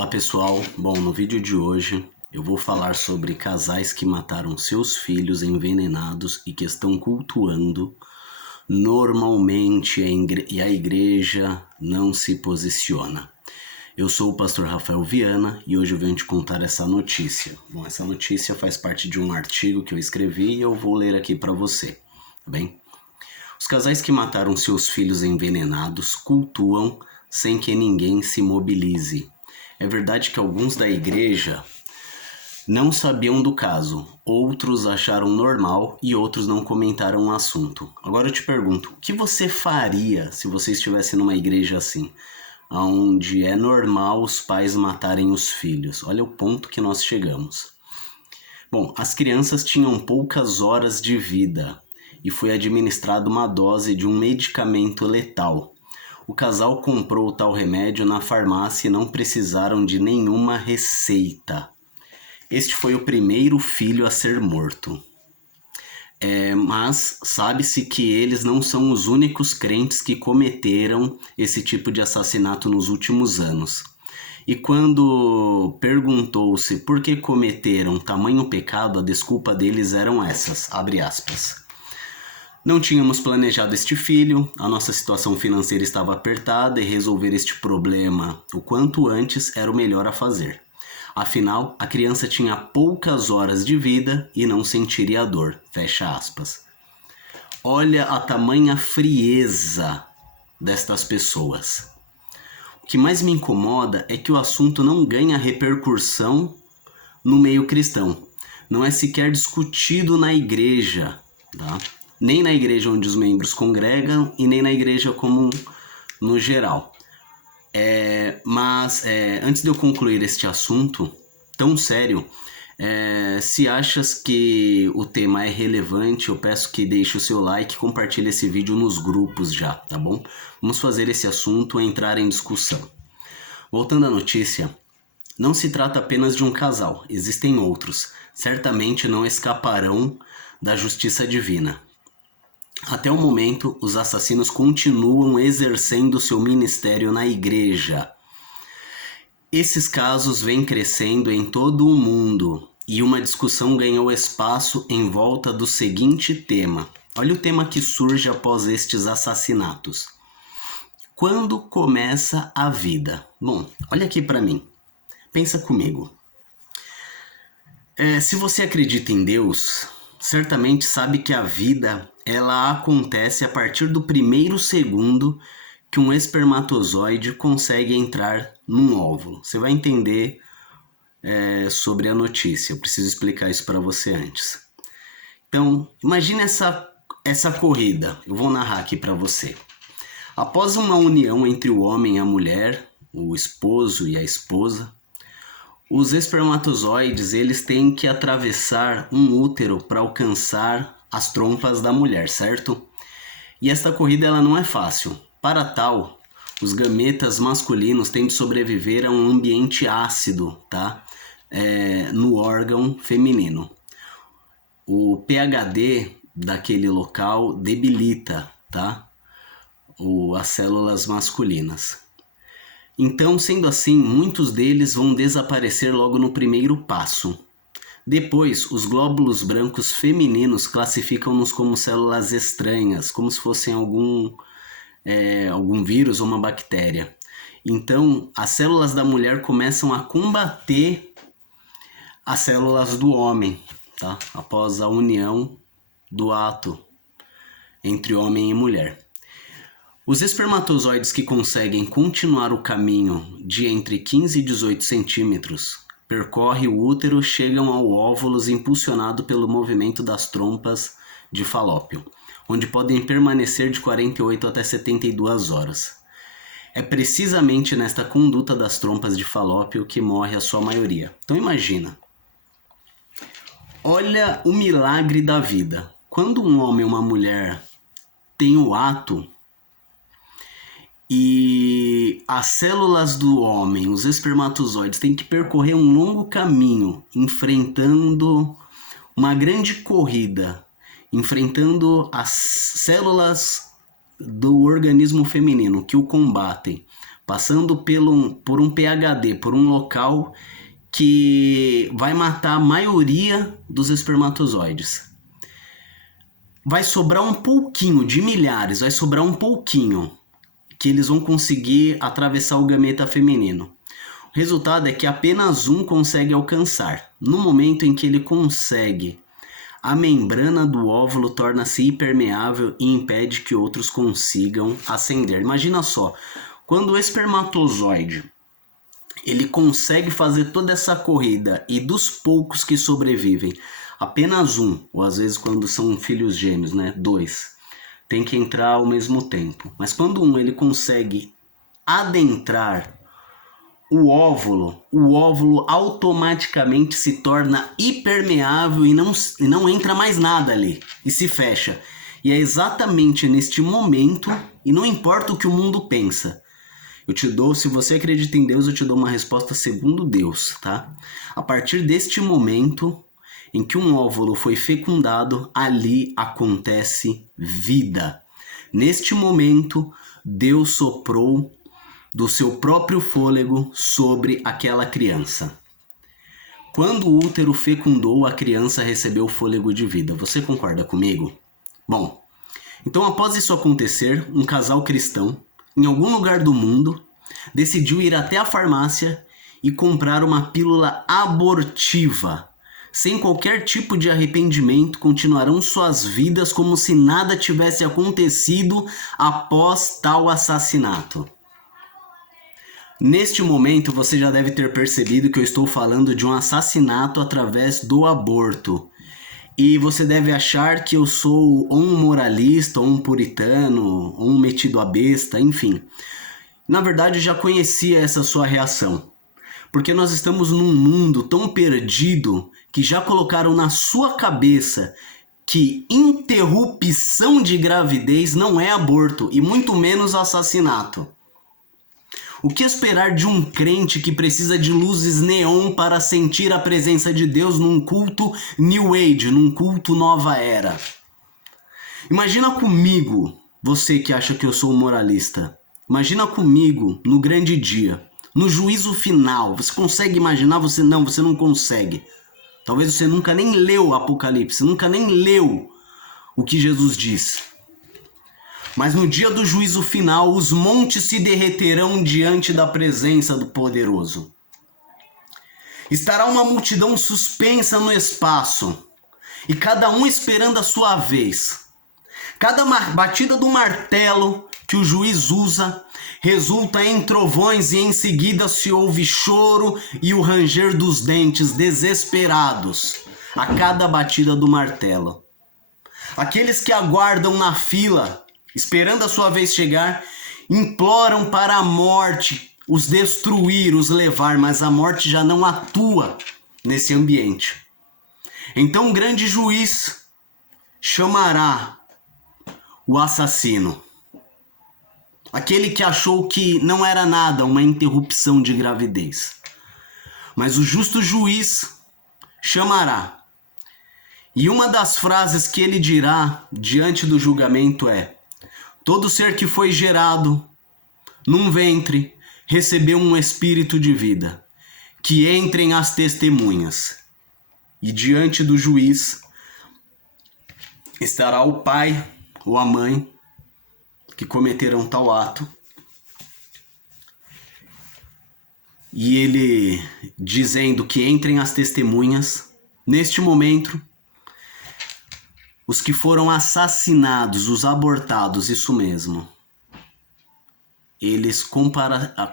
Olá pessoal, bom, no vídeo de hoje eu vou falar sobre casais que mataram seus filhos envenenados e que estão cultuando normalmente e a igreja não se posiciona. Eu sou o pastor Rafael Viana e hoje eu venho te contar essa notícia. Bom, essa notícia faz parte de um artigo que eu escrevi e eu vou ler aqui para você, tá bem? Os casais que mataram seus filhos envenenados cultuam sem que ninguém se mobilize. É verdade que alguns da igreja não sabiam do caso, outros acharam normal e outros não comentaram o assunto. Agora eu te pergunto, o que você faria se você estivesse numa igreja assim, onde é normal os pais matarem os filhos? Olha o ponto que nós chegamos. Bom, as crianças tinham poucas horas de vida e foi administrada uma dose de um medicamento letal. O casal comprou o tal remédio na farmácia e não precisaram de nenhuma receita. Este foi o primeiro filho a ser morto. Mas sabe-se que eles não são os únicos crentes que cometeram esse tipo de assassinato nos últimos anos. E quando perguntou-se por que cometeram tamanho pecado, a desculpa deles eram essas, abre aspas. Não tínhamos planejado este filho, a nossa situação financeira estava apertada e resolver este problema o quanto antes era o melhor a fazer. Afinal, a criança tinha poucas horas de vida e não sentiria a dor. Fecha aspas. Olha a tamanha frieza destas pessoas. O que mais me incomoda é que o assunto não ganha repercussão no meio cristão. Não é sequer discutido na igreja, tá? Nem na igreja onde os membros congregam e nem na igreja como no geral. Mas antes de eu concluir este assunto tão sério, se achas que o tema é relevante, eu peço que deixe o seu like e compartilhe esse vídeo nos grupos já, tá bom? Vamos fazer esse assunto entrar em discussão. Voltando à notícia, não se trata apenas de um casal, existem outros. Certamente não escaparão da justiça divina. Até o momento, os assassinos continuam exercendo seu ministério na igreja. Esses casos vêm crescendo em todo o mundo e uma discussão ganhou espaço em volta do seguinte tema. Olha o tema que surge após estes assassinatos. Quando começa a vida? Bom, olha aqui para mim. Pensa comigo. Se você acredita em Deus, certamente sabe que a vida ela acontece a partir do primeiro segundo que um espermatozoide consegue entrar num óvulo. Você vai entender sobre a notícia. Eu preciso explicar isso para você antes. Então, imagine essa corrida. Eu vou narrar aqui para você. Após uma união entre o homem e a mulher, o esposo e a esposa, os espermatozoides eles têm que atravessar um útero para alcançar as trompas da mulher, certo? E esta corrida ela não é fácil. Para tal, os gametas masculinos têm de sobreviver a um ambiente ácido, tá? No órgão feminino. O pHD daquele local debilita, tá? As células masculinas. Então, sendo assim, muitos deles vão desaparecer logo no primeiro passo. Depois, os glóbulos brancos femininos classificam-nos como células estranhas, como se fossem algum vírus ou uma bactéria. Então, as células da mulher começam a combater as células do homem, tá? Após a união do ato entre homem e mulher. Os espermatozoides que conseguem continuar o caminho de entre 15 e 18 centímetros percorrem o útero, chegam ao óvulo impulsionado pelo movimento das trompas de Falópio, onde podem permanecer de 48 até 72 horas. É precisamente nesta conduta das trompas de Falópio que morre a sua maioria. Então imagina, olha o milagre da vida. Quando um homem e uma mulher têm o ato, e as células do homem, os espermatozoides, têm que percorrer um longo caminho, enfrentando uma grande corrida, enfrentando as células do organismo feminino que o combatem passando por um PhD, por um local que vai matar a maioria dos espermatozoides. Vai sobrar um pouquinho, de milhares, vai sobrar um pouquinho que eles vão conseguir atravessar o gameta feminino. O resultado é que apenas um consegue alcançar. No momento em que ele consegue, a membrana do óvulo torna-se impermeável e impede que outros consigam ascender. Imagina só, quando o espermatozoide ele consegue fazer toda essa corrida e dos poucos que sobrevivem, apenas um, ou às vezes quando são filhos gêmeos, né, 2, tem que entrar ao mesmo tempo. Mas quando um ele consegue adentrar o óvulo automaticamente se torna impermeável e não entra mais nada ali e se fecha. E é exatamente neste momento, e não importa o que o mundo pensa, eu te dou, se você acredita em Deus, eu te dou uma resposta segundo Deus, tá? A partir deste momento em que um óvulo foi fecundado, ali acontece vida. Neste momento, Deus soprou do seu próprio fôlego sobre aquela criança. Quando o útero fecundou, a criança recebeu o fôlego de vida. Você concorda comigo? Bom, então após isso acontecer, um casal cristão, em algum lugar do mundo, decidiu ir até a farmácia e comprar uma pílula abortiva. Sem qualquer tipo de arrependimento, continuarão suas vidas como se nada tivesse acontecido após tal assassinato. Neste momento, você já deve ter percebido que eu estou falando de um assassinato através do aborto. E você deve achar que eu sou ou um moralista, ou um puritano, ou um metido a besta, enfim. Na verdade, eu já conhecia essa sua reação. Porque nós estamos num mundo tão perdido que já colocaram na sua cabeça que interrupção de gravidez não é aborto, e muito menos assassinato. O que esperar de um crente que precisa de luzes neon para sentir a presença de Deus num culto New Age, num culto Nova Era? Imagina comigo, você que acha que eu sou um moralista, imagina comigo no grande dia, no juízo final. Você consegue imaginar? Você não consegue. Talvez você nunca nem leu o Apocalipse, nunca nem leu o que Jesus disse. Mas no dia do juízo final, os montes se derreterão diante da presença do Poderoso. Estará uma multidão suspensa no espaço, e cada um esperando a sua vez. Cada batida do martelo que o juiz usa resulta em trovões, e em seguida se ouve choro e o ranger dos dentes desesperados a cada batida do martelo. Aqueles que aguardam na fila, esperando a sua vez chegar, imploram para a morte os destruir, os levar, mas a morte já não atua nesse ambiente. Então o grande juiz chamará o assassino, aquele que achou que não era nada uma interrupção de gravidez. Mas o justo juiz chamará, e uma das frases que ele dirá diante do julgamento é: todo ser que foi gerado num ventre recebeu um espírito de vida, que entrem as testemunhas. E diante do juiz estará o pai ou a mãe que cometeram tal ato. E ele dizendo que entrem as testemunhas. Neste momento, os que foram assassinados, os abortados, isso mesmo, eles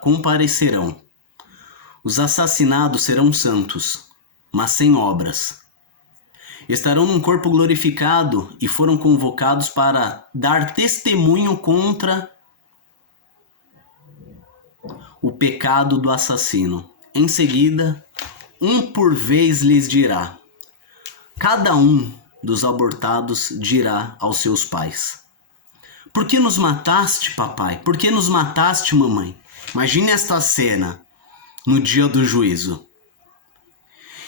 comparecerão. Os assassinados serão santos, mas sem obras. Estarão num corpo glorificado e foram convocados para dar testemunho contra o pecado do assassino. Em seguida, um por vez lhes dirá. Cada um dos abortados dirá aos seus pais: por que nos mataste, papai? Por que nos mataste, mamãe? Imagine esta cena no dia do juízo.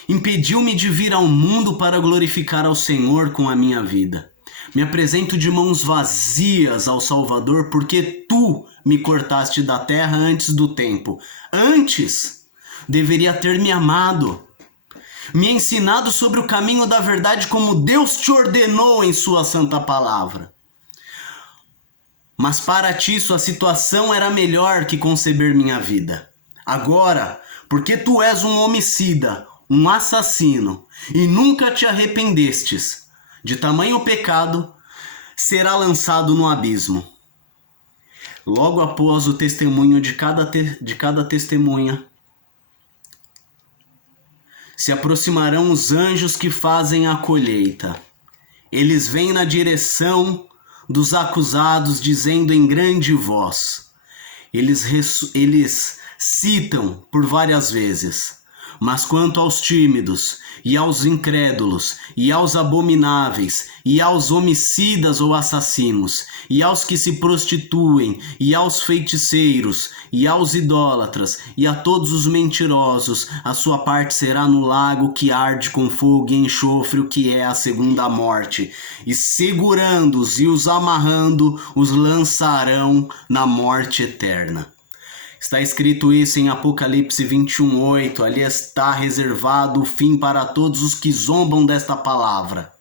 Impediu-me de vir ao mundo para glorificar ao Senhor com a minha vida. Me apresento de mãos vazias ao Salvador, porque tu me cortaste da terra antes do tempo. Antes, deveria ter me amado, me ensinado sobre o caminho da verdade como Deus te ordenou em sua santa palavra. Mas para ti sua situação era melhor que conceber minha vida. Agora, porque tu és um homicida, um assassino, e nunca te arrependestes de tamanho pecado, será lançado no abismo. Logo após o testemunho de cada testemunha, se aproximarão os anjos que fazem a colheita. Eles vêm na direção dos acusados, dizendo em grande voz. Eles citam por várias vezes. Mas quanto aos tímidos, e aos incrédulos, e aos abomináveis, e aos homicidas ou assassinos, e aos que se prostituem, e aos feiticeiros, e aos idólatras, e a todos os mentirosos, a sua parte será no lago que arde com fogo e enxofre, o que é a segunda morte. E segurando-os e os amarrando, os lançarão na morte eterna. Está escrito isso em Apocalipse 21:8. Ali está reservado o fim para todos os que zombam desta palavra.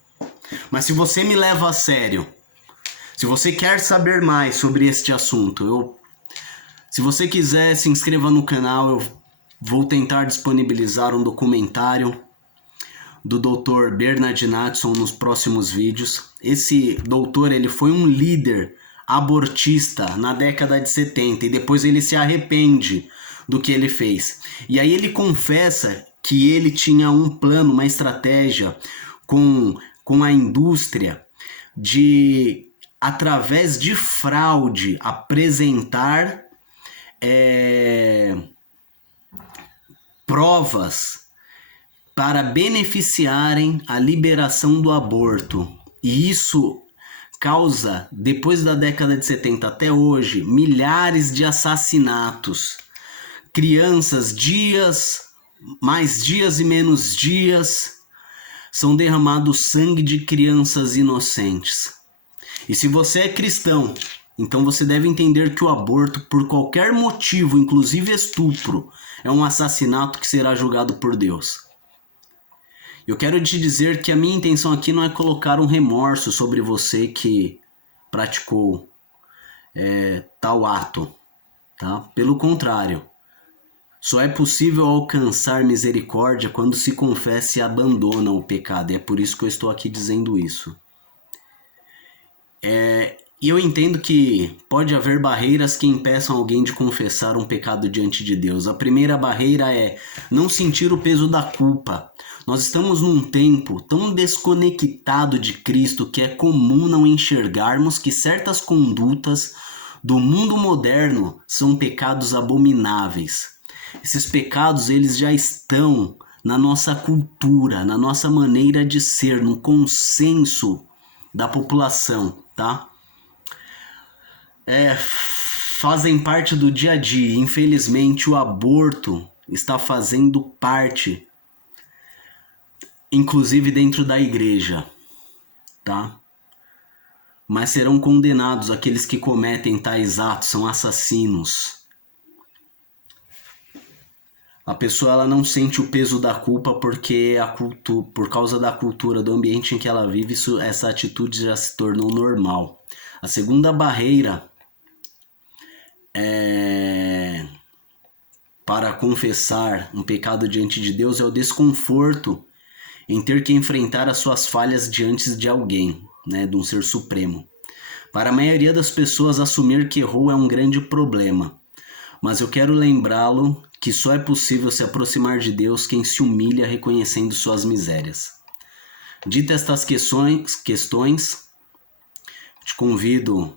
Mas se você me leva a sério, se você quer saber mais sobre este assunto, se você quiser, se inscreva no canal. Eu vou tentar disponibilizar um documentário do Dr. Bernard Natson nos próximos vídeos. Esse doutor, ele foi um líder abortista na década de 70 e depois ele se arrepende do que ele fez. E aí ele confessa que ele tinha um plano, uma estratégia com a indústria de, através de fraude, apresentar provas para beneficiarem a liberação do aborto. E isso causa, depois da década de 70 até hoje, milhares de assassinatos. Crianças, mais dias e menos dias, são derramados sangue de crianças inocentes. E se você é cristão, então você deve entender que o aborto, por qualquer motivo, inclusive estupro, é um assassinato que será julgado por Deus. Eu quero te dizer que a minha intenção aqui não é colocar um remorso sobre você que praticou tal ato, tá? Pelo contrário, só é possível alcançar misericórdia quando se confessa e abandona o pecado. E é por isso que eu estou aqui dizendo isso. E eu entendo que pode haver barreiras que impeçam alguém de confessar um pecado diante de Deus. A primeira barreira é não sentir o peso da culpa. Nós estamos num tempo tão desconectado de Cristo que é comum não enxergarmos que certas condutas do mundo moderno são pecados abomináveis. Esses pecados, eles já estão na nossa cultura, na nossa maneira de ser, no consenso da população, tá? Fazem parte do dia a dia. Infelizmente, o aborto está fazendo parte, inclusive dentro da igreja, tá? Mas serão condenados aqueles que cometem tais atos, são assassinos. A pessoa, ela não sente o peso da culpa porque por causa da cultura, do ambiente em que ela vive, essa atitude já se tornou normal. A segunda barreira para confessar um pecado diante de Deus é o desconforto em ter que enfrentar as suas falhas diante de alguém, né, de um ser supremo. Para a maioria das pessoas, assumir que errou é um grande problema. Mas eu quero lembrá-lo que só é possível se aproximar de Deus quem se humilha reconhecendo suas misérias. Dito estas questões, te convido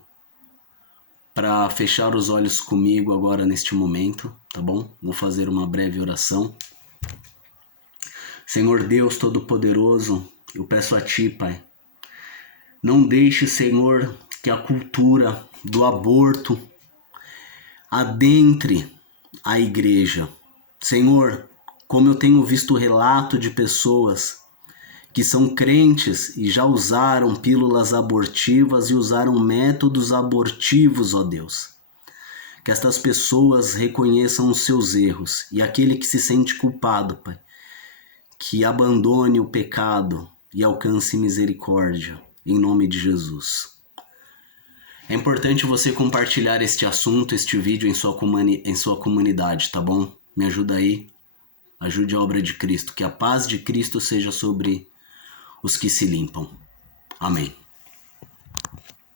para fechar os olhos comigo agora neste momento, tá bom? Vou fazer uma breve oração. Senhor Deus Todo-Poderoso, eu peço a Ti, Pai, não deixe, Senhor, que a cultura do aborto adentre a igreja. Senhor, como eu tenho visto relato de pessoas que são crentes e já usaram pílulas abortivas e usaram métodos abortivos, ó Deus. Que estas pessoas reconheçam os seus erros e aquele que se sente culpado, Pai, que abandone o pecado e alcance misericórdia, em nome de Jesus. É importante você compartilhar este assunto, este vídeo em sua comunidade, tá bom? Me ajuda aí, ajude a obra de Cristo, que a paz de Cristo seja sobre os que se limpam. Amém.